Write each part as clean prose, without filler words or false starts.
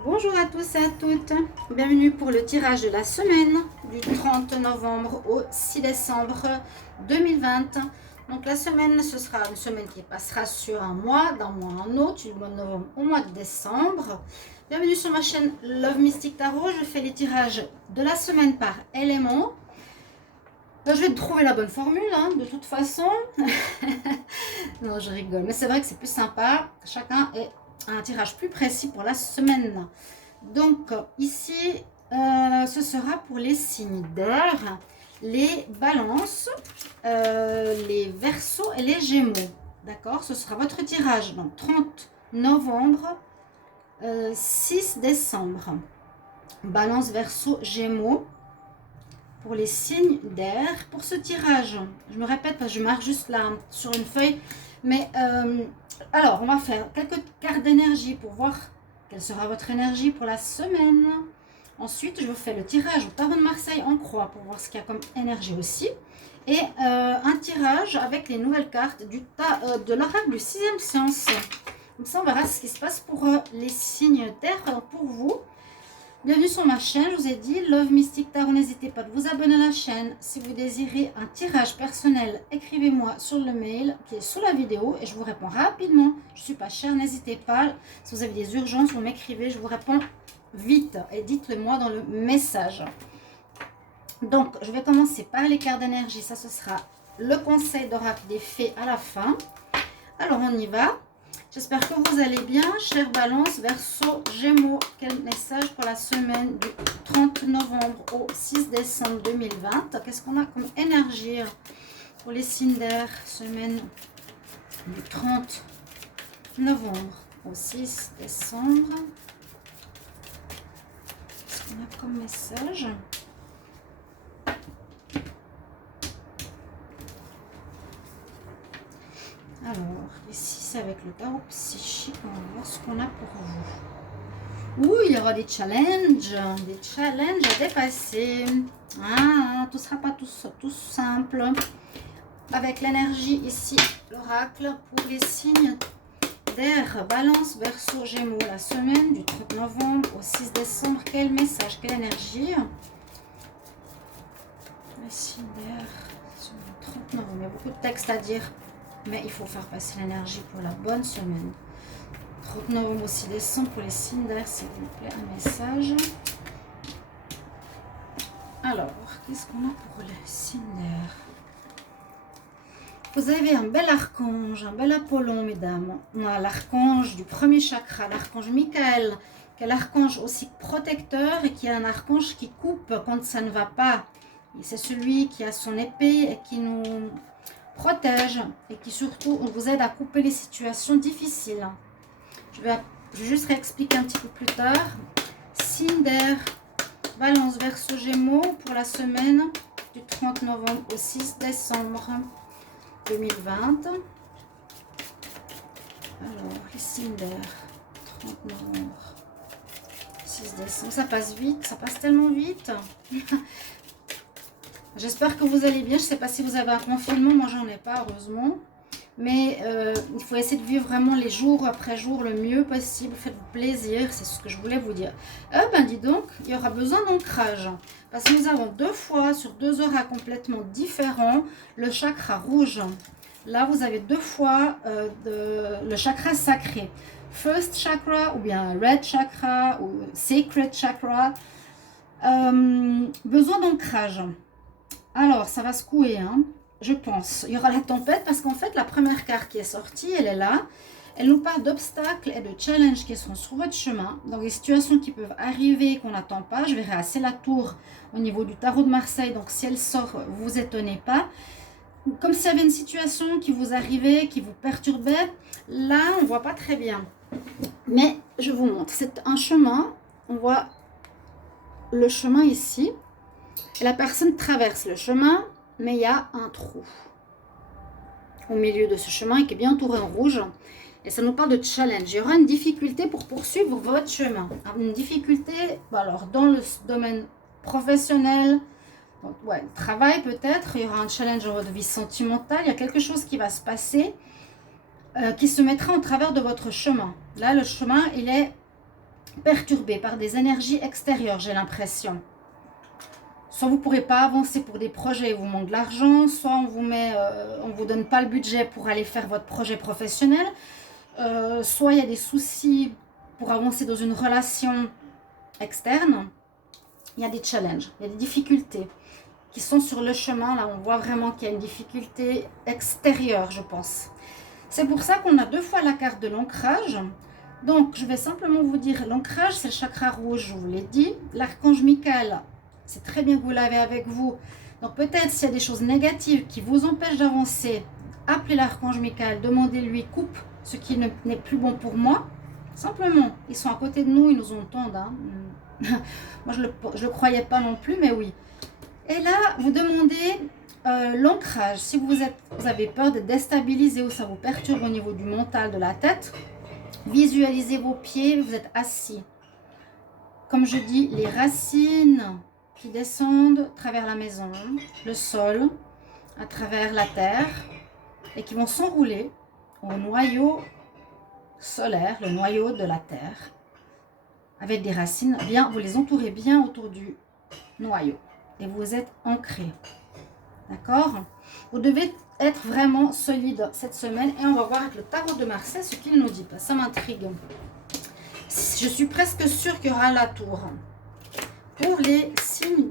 Bonjour à tous et à toutes, bienvenue pour le tirage de la semaine du 30 novembre au 6 décembre 2020. Donc la semaine, ce sera une semaine qui passera sur un mois, d'un mois à un autre, du mois de novembre au mois de décembre. Bienvenue sur ma chaîne Love Mystic Tarot, je fais les tirages de la semaine par élément. Je vais trouver la bonne formule, de toute façon. Non, je rigole, mais c'est vrai que c'est plus sympa, chacun est un tirage plus précis pour la semaine. Donc ici, ce sera pour les signes d'air, les balances, les verseaux et les gémeaux. D'accord, ce sera votre tirage. Donc 30 novembre, 6 décembre. Balance, verseau, gémeaux. Pour les signes d'air, pour ce tirage. Je me répète parce que je marque juste là sur une feuille. Mais alors, on va faire quelques cartes d'énergie pour voir quelle sera votre énergie pour la semaine. Ensuite, je vous fais le tirage au tarot de Marseille en croix pour voir ce qu'il y a comme énergie aussi. Et un tirage avec les nouvelles cartes de l'oracle du 6e sens. Comme ça, on verra ce qui se passe pour les signes d'air pour vous. Bienvenue sur ma chaîne, je vous ai dit Love Mystic Tarot, n'hésitez pas de vous abonner à la chaîne. Si vous désirez un tirage personnel, écrivez-moi sur le mail qui est sous la vidéo et je vous réponds rapidement. Je ne suis pas chère, n'hésitez pas. Si vous avez des urgences, vous m'écrivez, je vous réponds vite et dites-le moi dans le message. Donc, je vais commencer par les cartes d'énergie, ça ce sera le conseil d'oracle des fées à la fin. Alors, on y va. J'espère que vous allez bien, chère Balance, Verseau, Gémeaux. Quel message pour la semaine du 30 novembre au 6 décembre 2020? Qu'est-ce qu'on a comme énergie pour les signes d'air, semaine du 30 novembre au 6 décembre? Qu'est-ce qu'on a comme message? Alors, ici, c'est avec le tarot psychique. On va voir ce qu'on a pour vous. Ouh, il y aura des challenges à dépasser. Ah, tout ne sera pas tout simple. Avec l'énergie ici, l'oracle pour les signes d'air, Balance, Verseau, Gémeaux. La semaine du 30 novembre au 6 décembre. Quel message, quelle énergie? Les signes d'air sur le 30 novembre. Il y a beaucoup de textes à dire. Mais il faut faire passer l'énergie pour la bonne semaine. 30 novembre au 6 décembre pour les signes d'air, s'il vous plaît, un message. Alors, qu'est-ce qu'on a pour les signes d'air? Vous avez un bel archange, un bel Apollon, mesdames. On a l'archange du premier chakra, l'archange Michael, qui est l'archange aussi protecteur et qui est un archange qui coupe quand ça ne va pas. C'est celui qui a son épée et qui nous protège et qui surtout vous aide à couper les situations difficiles. Je vais juste réexpliquer un petit peu plus tard. Signe d'air, Balance, Verseau, Gémeaux pour la semaine du 30 novembre au 6 décembre 2020. Alors, les signes d'air, 30 novembre, 6 décembre. Ça passe vite, ça passe tellement vite. J'espère que vous allez bien. Je ne sais pas si vous avez un confinement. Moi, j'en ai pas, heureusement. Mais il faut essayer de vivre vraiment les jours après jour le mieux possible. Faites-vous plaisir. C'est ce que je voulais vous dire. Ben dis donc, il y aura besoin d'ancrage. Parce que nous avons deux fois sur deux auras complètement différents le chakra rouge. Là, vous avez deux fois le chakra sacré. First chakra ou bien red chakra ou sacred chakra. Besoin d'ancrage. Alors, ça va secouer, je pense. Il y aura la tempête parce qu'en fait, la première carte qui est sortie, elle est là. Elle nous parle d'obstacles et de challenges qui sont sur votre chemin. Donc, des situations qui peuvent arriver qu'on n'attend pas. Je verrai assez la tour au niveau du tarot de Marseille. Donc, si elle sort, vous vous étonnez pas. Comme s'il y avait une situation qui vous arrivait, qui vous perturbait. Là, on ne voit pas très bien. Mais je vous montre. C'est un chemin. On voit le chemin ici. Et la personne traverse le chemin, mais il y a un trou au milieu de ce chemin qui est bien entouré en rouge. Et ça nous parle de challenge. Il y aura une difficulté pour poursuivre votre chemin. Une difficulté alors, dans le domaine professionnel, donc, ouais, travail peut-être. Il y aura un challenge dans votre vie sentimentale. Il y a quelque chose qui va se passer qui se mettra en travers de votre chemin. Là, le chemin, il est perturbé par des énergies extérieures, j'ai l'impression. Soit vous ne pourrez pas avancer pour des projets et vous manque de l'argent, soit on vous donne pas le budget pour aller faire votre projet professionnel, soit il y a des soucis pour avancer dans une relation externe. Il y a des challenges, il y a des difficultés qui sont sur le chemin. Là, on voit vraiment qu'il y a une difficulté extérieure, je pense. C'est pour ça qu'on a 2 fois la carte de l'ancrage. Donc, je vais simplement vous dire, l'ancrage, c'est le chakra rouge, je vous l'ai dit. L'archange Michael, c'est très bien que vous l'avez avec vous. Donc, peut-être s'il y a des choses négatives qui vous empêchent d'avancer, appelez l'archange Michael, demandez-lui, coupe ce qui n'est plus bon pour moi. Simplement, ils sont à côté de nous, ils nous entendent. Hein. Moi, je ne le croyais pas non plus, mais oui. Et là, vous demandez l'ancrage. Si vous avez peur d'être déstabilisé ou ça vous perturbe au niveau du mental, de la tête, visualisez vos pieds, vous êtes assis. Comme je dis, les racines qui descendent à travers la maison, le sol, à travers la terre, et qui vont s'enrouler au noyau solaire, le noyau de la terre, avec des racines, bien, vous les entourez bien autour du noyau. Et vous êtes ancré. D'accord? Vous devez être vraiment solide cette semaine. Et on va voir avec le tarot de Marseille ce qu'il nous dit. Ça m'intrigue. Je suis presque sûre qu'il y aura la tour. Pour les signes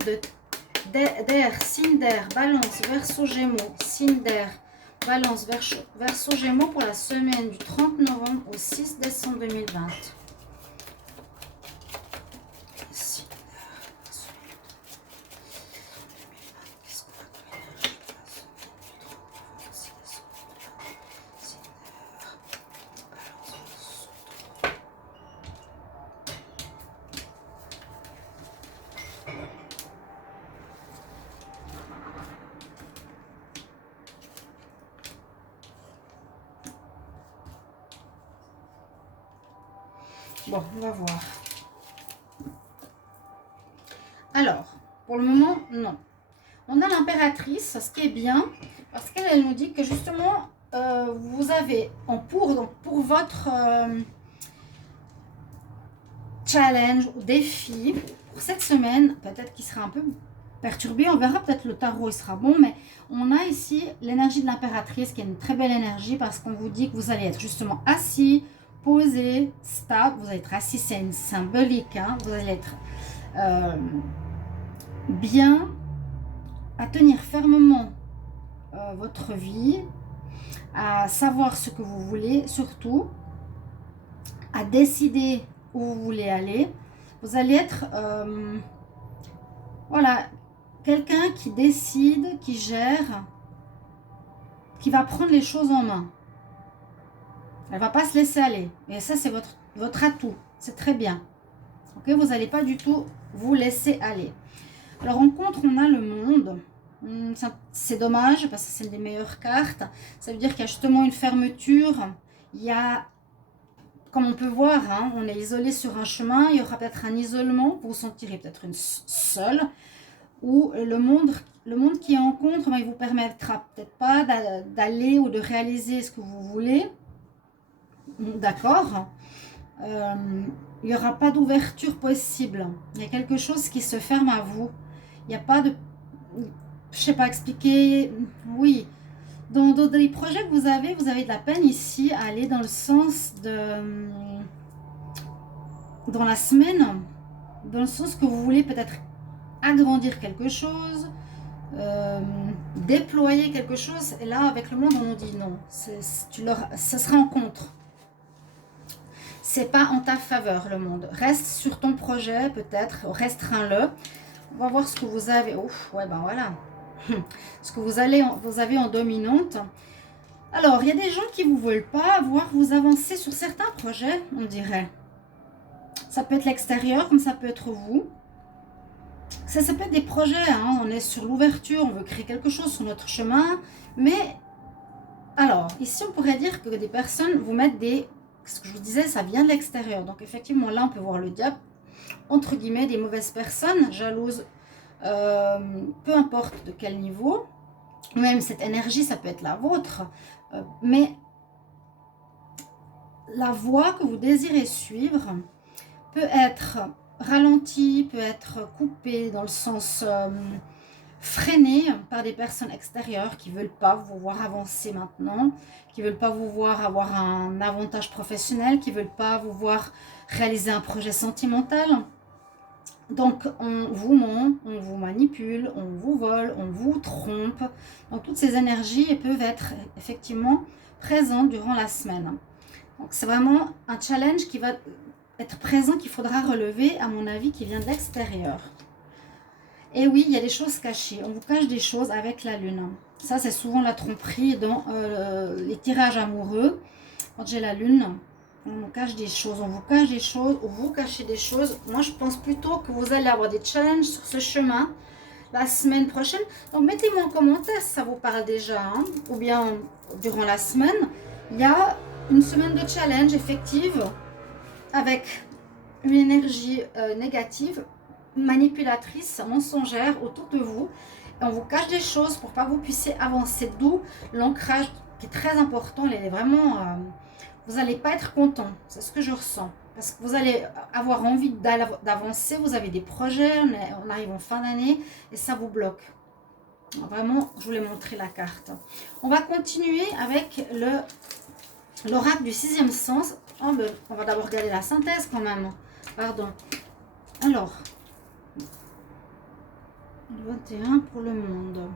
d'air, signe d'air, balance, verseau, gémeaux, signe d'air, balance, verseau, gémeaux pour la semaine du 30 novembre au 6 décembre 2020. Bon, on va voir. Alors, pour le moment, non. On a l'impératrice, ce qui est bien, parce qu'elle nous dit que justement, vous avez pour votre challenge ou défi, pour cette semaine, peut-être qu'il sera un peu perturbé, on verra, peut-être le tarot il sera bon, mais on a ici l'énergie de l'impératrice qui est une très belle énergie parce qu'on vous dit que vous allez être justement assis, posé, stable, vous allez être assis, c'est une symbolique, hein, vous allez être bien, à tenir fermement votre vie, à savoir ce que vous voulez, surtout, à décider où vous voulez aller. Vous allez être, voilà, quelqu'un qui décide, qui gère, qui va prendre les choses en main. Elle ne va pas se laisser aller. Et ça, c'est votre atout. C'est très bien. Okay, vous n'allez pas du tout vous laisser aller. Alors, en contre, on a le monde. C'est dommage parce que c'est une des meilleures cartes. Ça veut dire qu'il y a justement une fermeture. Il y a, comme on peut voir, hein, on est isolé sur un chemin. Il y aura peut-être un isolement. Vous vous sentirez peut-être seule. Ou le monde qui est en contre, il vous permettra peut-être pas d'aller ou de réaliser ce que vous voulez. D'accord. Il n'y aura pas d'ouverture possible. Il y a quelque chose qui se ferme à vous. Il n'y a pas de... Je ne sais pas expliquer. Oui. Dans les projets que vous avez de la peine ici à aller dans le sens de... Dans la semaine, dans le sens que vous voulez peut-être agrandir quelque chose, déployer quelque chose. Et là, avec le monde, on nous dit non. Ça sera en contre. C'est pas en ta faveur, le monde. Reste sur ton projet, peut-être. Restreins-le. On va voir ce que vous avez. Ouf, ouais, ben voilà. Ce que vous avez en dominante. Alors, il y a des gens qui ne vous veulent pas voir vous avancer sur certains projets, on dirait. Ça peut être l'extérieur, comme ça peut être vous. Ça peut être des projets, hein. On est sur l'ouverture, on veut créer quelque chose sur notre chemin. Mais, alors, ici, on pourrait dire que des personnes vous mettent des... Ce que je vous disais, ça vient de l'extérieur. Donc, effectivement, là, on peut voir le diable, entre guillemets, des mauvaises personnes, jalouses, peu importe de quel niveau. Même cette énergie, ça peut être la vôtre. Mais la voie que vous désirez suivre, peut être ralenti, peut être coupé dans le sens freiné par des personnes extérieures qui ne veulent pas vous voir avancer maintenant, qui ne veulent pas vous voir avoir un avantage professionnel, qui ne veulent pas vous voir réaliser un projet sentimental. Donc, on vous ment, on vous manipule, on vous vole, on vous trompe. Donc, toutes ces énergies peuvent être effectivement présentes durant la semaine. Donc, c'est vraiment un challenge qui va être présent, qu'il faudra relever, à mon avis, qui vient de l'extérieur. Et oui, il y a des choses cachées. On vous cache des choses avec la lune. Ça, c'est souvent la tromperie dans les tirages amoureux. Quand j'ai la lune, on nous cache des choses, on vous cache des choses, ou vous cachez des choses. Moi, je pense plutôt que vous allez avoir des challenges sur ce chemin la semaine prochaine. Donc, mettez-moi en commentaire si ça vous parle déjà, hein, ou bien durant la semaine. Il y a une semaine de challenge effective avec une énergie négative, manipulatrice, mensongère autour de vous. Et on vous cache des choses pour pas que vous puissiez avancer. D'où l'ancrage qui est très important. Il est vraiment... vous n'allez pas être content. C'est ce que je ressens. Parce que vous allez avoir envie d'avancer. Vous avez des projets. On arrive en fin d'année et ça vous bloque. Vraiment, je voulais montrer la carte. On va continuer avec l'oracle du sixième sens. Oh, ben, on va d'abord regarder la synthèse quand même. Pardon. Alors, 21 pour le monde.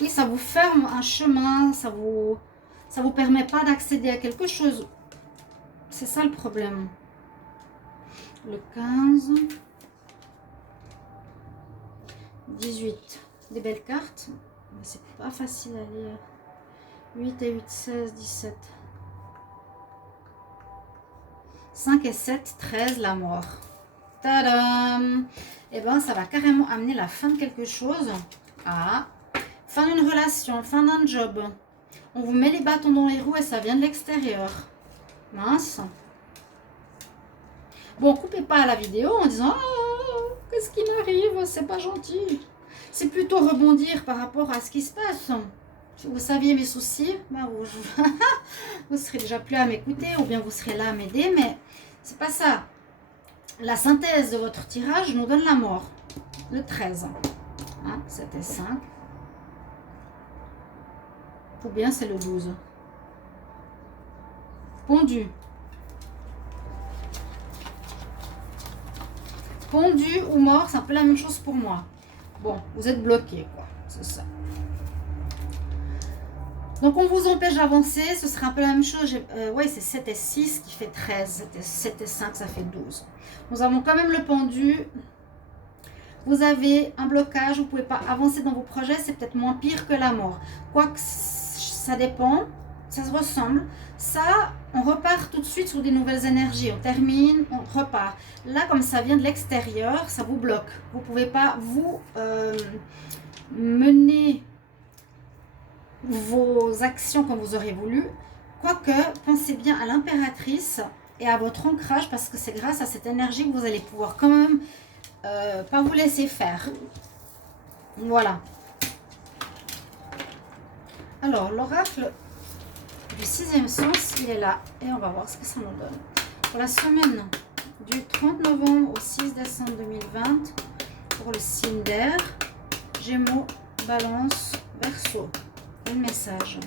Oui, ça vous ferme un chemin, ça vous permet pas d'accéder à quelque chose. C'est ça le problème. Le 15, 18, des belles cartes, mais c'est pas facile à lire. 8 et 8, 16, 17. 5 et 7, 13, la mort. Tadam! Et bien, ça va carrément amener la fin de quelque chose. Ah, fin d'une relation, fin d'un job. On vous met les bâtons dans les roues et ça vient de l'extérieur. Mince. Bon, coupez pas la vidéo en disant « Oh, qu'est-ce qui m'arrive? C'est pas gentil. » C'est plutôt rebondir par rapport à ce qui se passe. Si vous saviez mes soucis, ben vous serez déjà plus à m'écouter ou bien vous serez là à m'aider, mais c'est pas ça. La synthèse de votre tirage nous donne la mort. Le 13. 7 et 5. Ou bien c'est le 12. Pendu. Pendu ou mort, c'est un peu la même chose pour moi. Bon, vous êtes bloqué, quoi. C'est ça. Donc, on vous empêche d'avancer. Ce sera un peu la même chose. Oui, c'est 7 et 6 qui fait 13. 7 et 5, ça fait 12. Nous avons quand même le pendu. Vous avez un blocage. Vous ne pouvez pas avancer dans vos projets. C'est peut-être moins pire que la mort. Quoique, ça dépend. Ça se ressemble. Ça, on repart tout de suite sur des nouvelles énergies. On termine, on repart. Là, comme ça vient de l'extérieur, ça vous bloque. Vous ne pouvez pas vous mener vos actions comme vous aurez voulu. Quoique, pensez bien à l'impératrice et à votre ancrage parce que c'est grâce à cette énergie que vous allez pouvoir quand même pas vous laisser faire. Voilà. Alors, l'oracle du sixième sens, il est là. Et on va voir ce que ça nous donne. Pour la semaine du 30 novembre au 6 décembre 2020, pour le signe d'air, Gémeaux, Balance, Verseau. Quel message?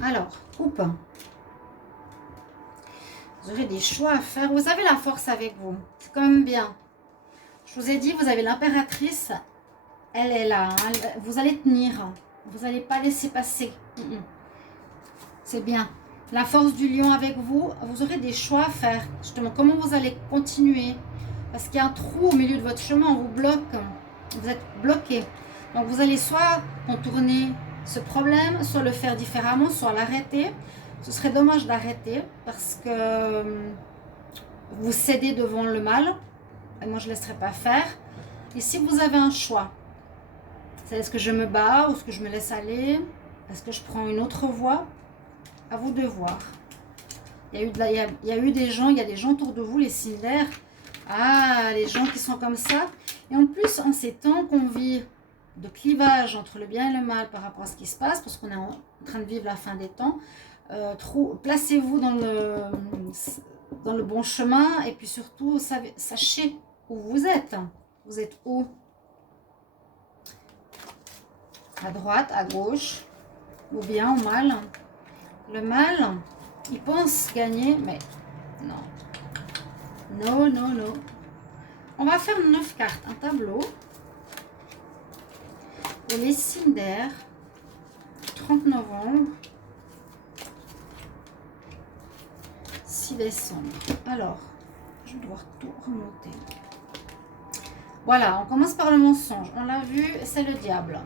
Alors, coupe. Vous aurez des choix à faire. Vous avez la force avec vous. C'est quand même bien. Je vous ai dit, vous avez l'impératrice. Elle est là. Hein. Vous allez tenir. Vous n'allez pas laisser passer. C'est bien. La force du lion avec vous. Vous aurez des choix à faire. Justement, comment vous allez continuer. Parce qu'il y a un trou au milieu de votre chemin. On vous bloque. Vous êtes bloqué. Donc, vous allez soit contourner ce problème, soit le faire différemment, soit l'arrêter. Ce serait dommage d'arrêter parce que vous cédez devant le mal. Et moi, je ne laisserai pas faire. Et si vous avez un choix, c'est est-ce que je me bats ou est-ce que je me laisse aller? Est-ce que je prends une autre voie? À vous de voir. Il y a eu des gens, il y a des gens autour de vous, les signes d'air. Ah, les gens qui sont comme ça. Et en plus, en ces temps qu'on vit de clivage entre le bien et le mal par rapport à ce qui se passe, parce qu'on est en train de vivre la fin des temps, placez-vous dans le bon chemin et puis surtout, sachez où vous êtes. Vous êtes où? À droite, à gauche, ou bien au mal. Le mal, il pense gagner, mais non. Non, non, non. On va faire 9 cartes, un tableau. Et les signes d'air, 30 novembre, 6 décembre. Alors, je vais devoir tout remonter. Voilà, on commence par le mensonge. On l'a vu, c'est le diable.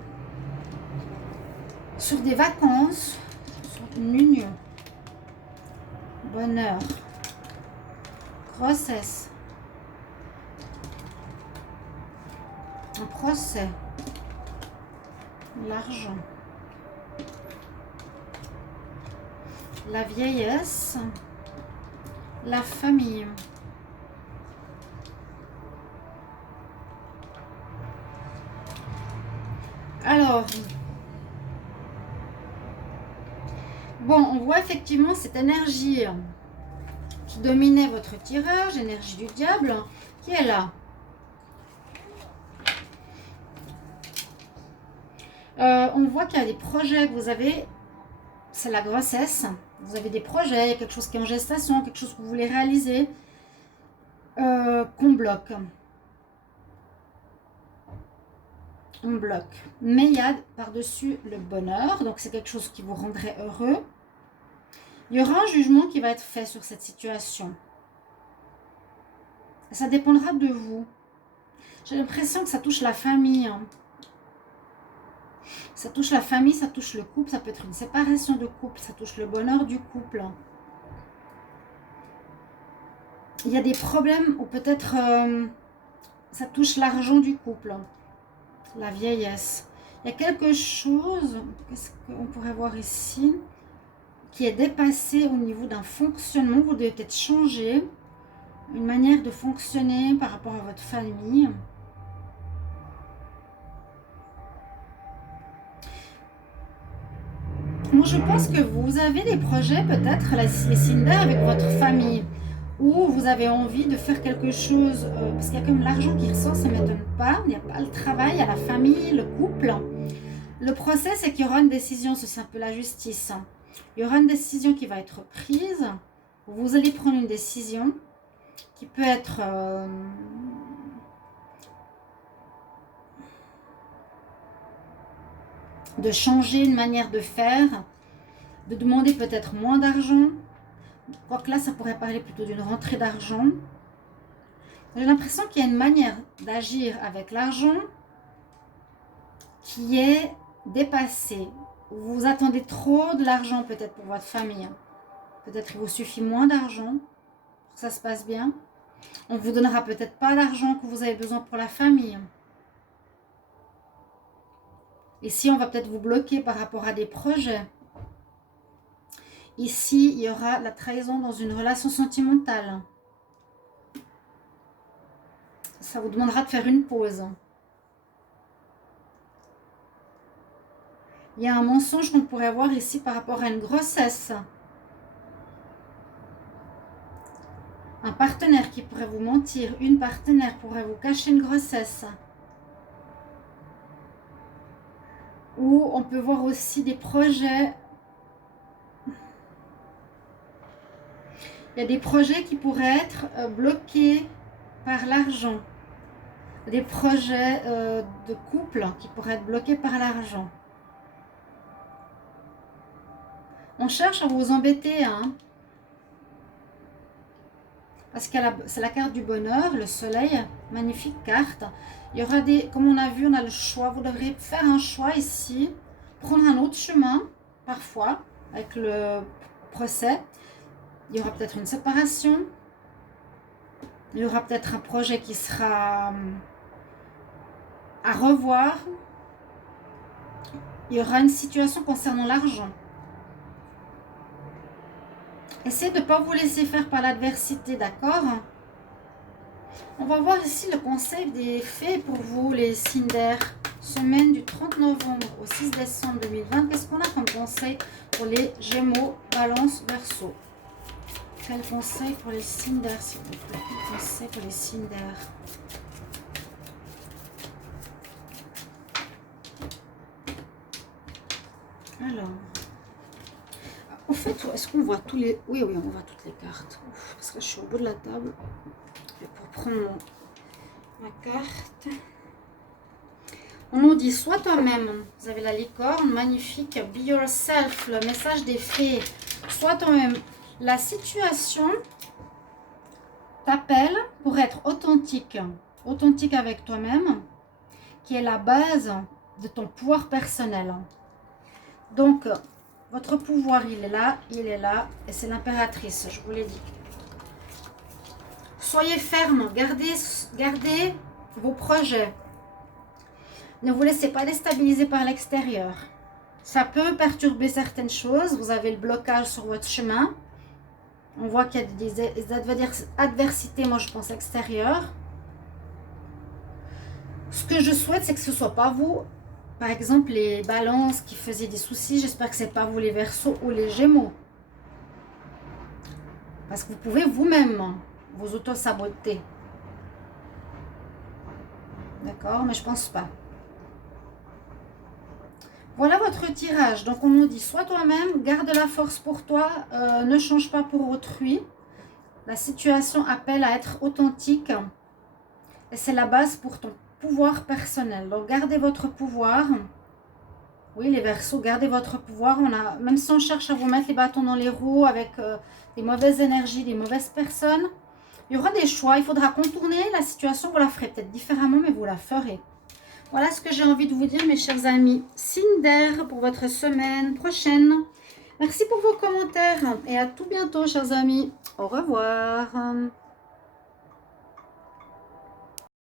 Sur des vacances, sur une union, bonheur, grossesse, un procès, l'argent, la vieillesse, la famille. Alors, bon, on voit effectivement cette énergie qui dominait votre tirage, énergie du diable, qui est là. On voit qu'il y a des projets que vous avez, c'est la grossesse, vous avez des projets, quelque chose qui est en gestation, quelque chose que vous voulez réaliser, qu'on bloque. On bloque. Mais il y a par-dessus le bonheur, donc c'est quelque chose qui vous rendrait heureux. Il y aura un jugement qui va être fait sur cette situation. Ça dépendra de vous. J'ai l'impression que ça touche la famille. Ça touche la famille, ça touche le couple, ça peut être une séparation de couple, ça touche le bonheur du couple. Il y a des problèmes ou peut-être ça touche l'argent du couple, la vieillesse. Il y a quelque chose, qu'est-ce qu'on pourrait voir ici, qui est dépassé au niveau d'un fonctionnement. Vous devez peut-être changer une manière de fonctionner par rapport à votre famille. Moi, je pense que vous avez des projets, peut-être, les signes d'air avec votre famille, où vous avez envie de faire quelque chose, parce qu'il y a comme l'argent qui ressort, ça ne m'étonne pas. Il n'y a pas le travail, il y a la famille, le couple. Le procès, c'est qu'il y aura une décision, c'est un peu la justice. Il y aura une décision qui va être prise. Vous allez prendre une décision qui peut être de changer une manière de faire, de demander peut-être moins d'argent. Quoique là, ça pourrait parler plutôt d'une rentrée d'argent. J'ai l'impression qu'il y a une manière d'agir avec l'argent qui est dépassée. Vous attendez trop de l'argent peut-être pour votre famille. Peut-être qu'il vous suffit moins d'argent pour que ça se passe bien. On ne vous donnera peut-être pas l'argent que vous avez besoin pour la famille. Ici, on va peut-être vous bloquer par rapport à des projets. Ici, il y aura la trahison dans une relation sentimentale. Ça vous demandera de faire une pause. Il y a un mensonge qu'on pourrait avoir ici par rapport à une grossesse. Un partenaire qui pourrait vous mentir. Une partenaire pourrait vous cacher une grossesse. Ou on peut voir aussi des projets. Il y a des projets qui pourraient être bloqués par l'argent. Des projets de couple qui pourraient être bloqués par l'argent. On cherche à vous embêter, hein. Parce que c'est la carte du bonheur, le soleil, magnifique carte. Il y aura des, comme on a vu, on a le choix. Vous devrez faire un choix ici, prendre un autre chemin, parfois, avec le procès. Il y aura peut-être une séparation. Il y aura peut-être un projet qui sera à revoir. Il y aura une situation concernant l'argent. Essayez de ne pas vous laisser faire par l'adversité, d'accord? On va voir ici le conseil des fées pour vous, les signes d'air. Semaine du 30 novembre au 6 décembre 2020. Qu'est-ce qu'on a comme conseil pour les Gémeaux, Balance, Verseau? Quel conseil pour les signes d'air, s'il vous plaît? Quel conseil pour les signes d'air? Alors, au fait, est-ce qu'on voit tous les... Oui, on voit toutes les cartes. Ouf, parce que je suis au bout de la table. Et pour prendre ma carte... On nous dit, sois toi-même. Vous avez la licorne, magnifique. Be yourself, le message des fées. Sois toi-même. La situation t'appelle pour être authentique. Authentique avec toi-même, qui est la base de ton pouvoir personnel. Donc, votre pouvoir, il est là, et c'est l'impératrice, je vous l'ai dit. Soyez ferme, gardez vos projets. Ne vous laissez pas déstabiliser par l'extérieur. Ça peut perturber certaines choses. Vous avez le blocage sur votre chemin. On voit qu'il y a des adversités, moi je pense extérieures. Ce que je souhaite, c'est que ce ne soit pas vous, par exemple les balances qui faisaient des soucis. J'espère que ce n'est pas vous les Verseaux ou les Gémeaux. Parce que vous pouvez vous-même vous auto-saboter. D'accord, mais je pense pas. Voilà votre tirage. Donc on nous dit, sois toi-même, garde la force pour toi, ne change pas pour autrui. La situation appelle à être authentique et c'est la base pour ton pouvoir personnel. Donc gardez votre pouvoir. Oui, les Verseaux, gardez votre pouvoir. Même si on cherche à vous mettre les bâtons dans les roues avec des mauvaises énergies, des mauvaises personnes, il y aura des choix. Il faudra contourner la situation. Vous la ferez peut-être différemment, mais vous la ferez. Voilà ce que j'ai envie de vous dire, mes chers amis. Signe d'air pour votre semaine prochaine. Merci pour vos commentaires et à tout bientôt, chers amis. Au revoir.